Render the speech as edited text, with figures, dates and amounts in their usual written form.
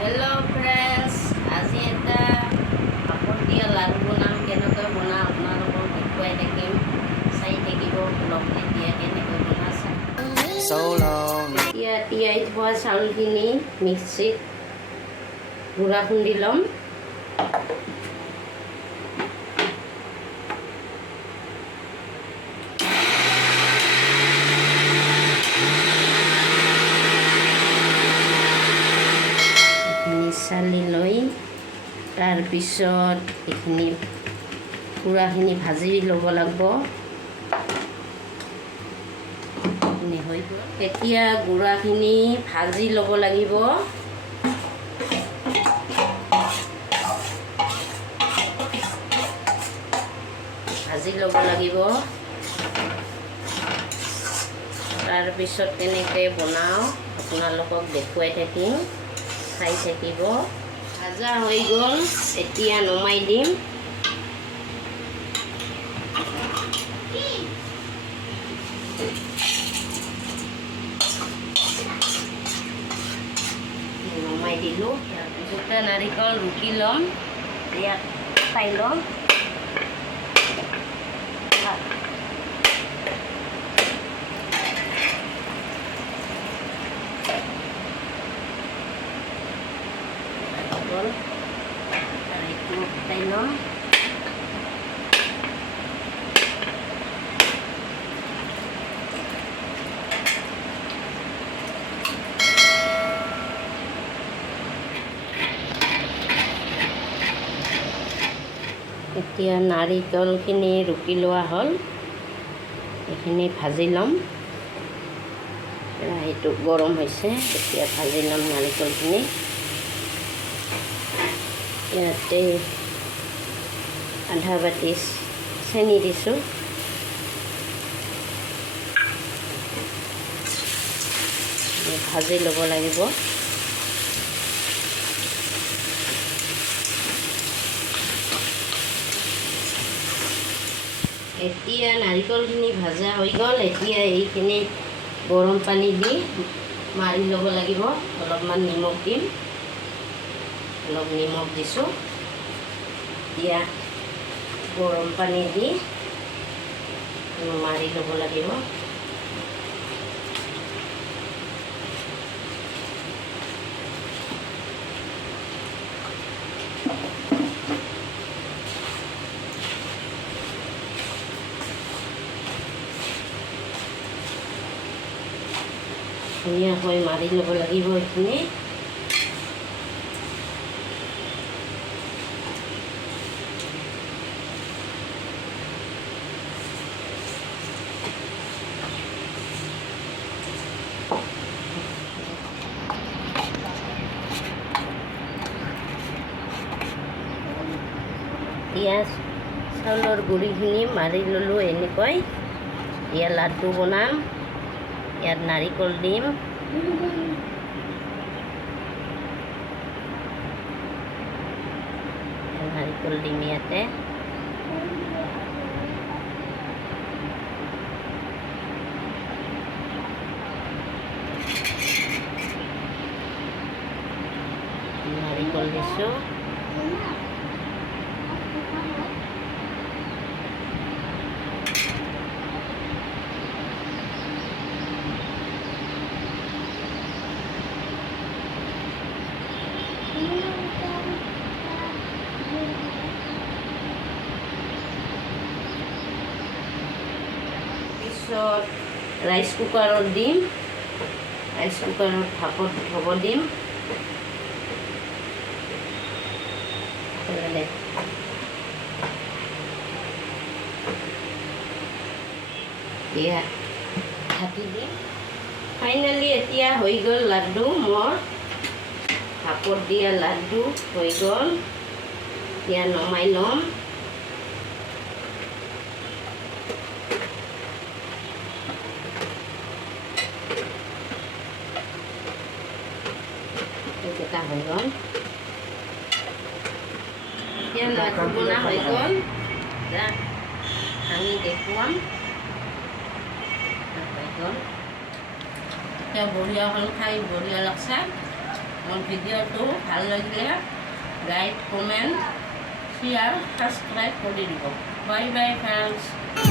Hello friends, আজি এটা পাপৰ দিয়া লাডু বনাম। কেনেকৈ বনাম আপোনালোকক দেখুৱাই থাকিম, চাই থাকিব ব্লগ এতিয়া কেনেকৈ বনাইছে। এতিয়া তিয়াই থোৱা চাউলখিনি মিক্সিত গুড়া খুন্দি ল'ম। চালি লৈ তাৰপিছত এইখিনি গুড়াখিনি ভাজি ল'ব লাগিব। হৈ গ'ল। এতিয়া গুড়াখিনি ভাজি ল'ব লাগিব। তাৰপিছত কেনেকৈ বনাওঁ আপোনালোকক দেখুৱাই থাকিম, চাই থাকিব। ভাজা হৈ গ'ল, এতিয়া নমাই দিম। নমাই দিলোঁ। তাৰপিছতে নাৰিকল ৰুকি ল'ম, ইয়াত খাই ল'ম। খাই ল'ম। এতিয়া নাৰিকলখিনি ৰুকি লোৱা হ'ল, এইখিনি ভাজি ল'ম। কেৰাহীটো গৰম হৈছে, এতিয়া ভাজি ল'ম নাৰিকলখিনি। ইয়াতে আধা বাতি চেনি দিছোঁ। ভাজি ল'ব লাগিব। এতিয়া নাৰিকলখিনি ভাজা হৈ গ'ল। এতিয়া এইখিনি গৰম পানী দি মাৰি ল'ব লাগিব। অলপমান নিমখ দিম, অলপ নিমখ দিছোঁ। এতিয়া গৰম পানী দি মাৰি ল'ব লাগিব। ধুনীয়াকৈ মাৰি ল'ব লাগিব এইখিনি। এতিয়া চাউলৰ গুড়িখিনি মাৰি ল'লোঁ এনেকৈ। এতিয়া লাডু বনাম। ইয়াত নাৰিকল দিম, ইয়াতে। নাৰিকল দিছোঁ। পিছত ৰাইচ কুকাৰত দিম। ৰাইচ কুকাৰত ভাপত হ'ব দিম। ঢাকি দিম। ফাইনেলি এতিয়া হৈ গ'ল লাডু মোৰ। ভাপত দিয়া লাডু হৈ গ'ল। এতিয়া নমাই ল'ম। এটা হৈ গ'ল। এতিয়া লাডু বনা হৈ গ'ল। ভাঙি দেখুৱাম। হৈ গ'ল। এতিয়া বঢ়িয়া হ'ল, খাই বঢ়িয়া লাগছে। মোৰ ভিডিঅ'টো ভাল লাগিলে লাইক কমেণ্ট শ্বেয়াৰ ছাবস্ক্ৰাইব কৰি দিব বাই বাই ফ্ৰেণ্ডছ